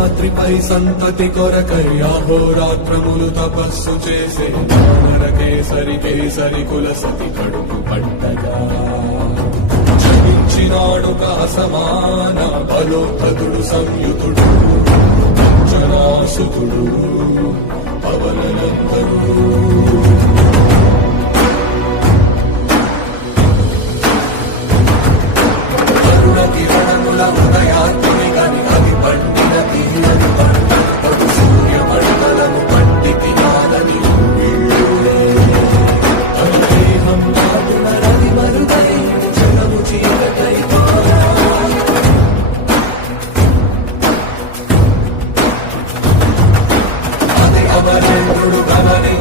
రాత్రిపై సంతతి కొరకై అహోరాత్రములు తపస్సు చేసే కేసరి కేసరి కుల సతి కడుపు పట్టగా జయించినాడొక అసమాన బలోధతుడు సంయుతుడు జనాసుతుడు రామచంద్రుడు కలనే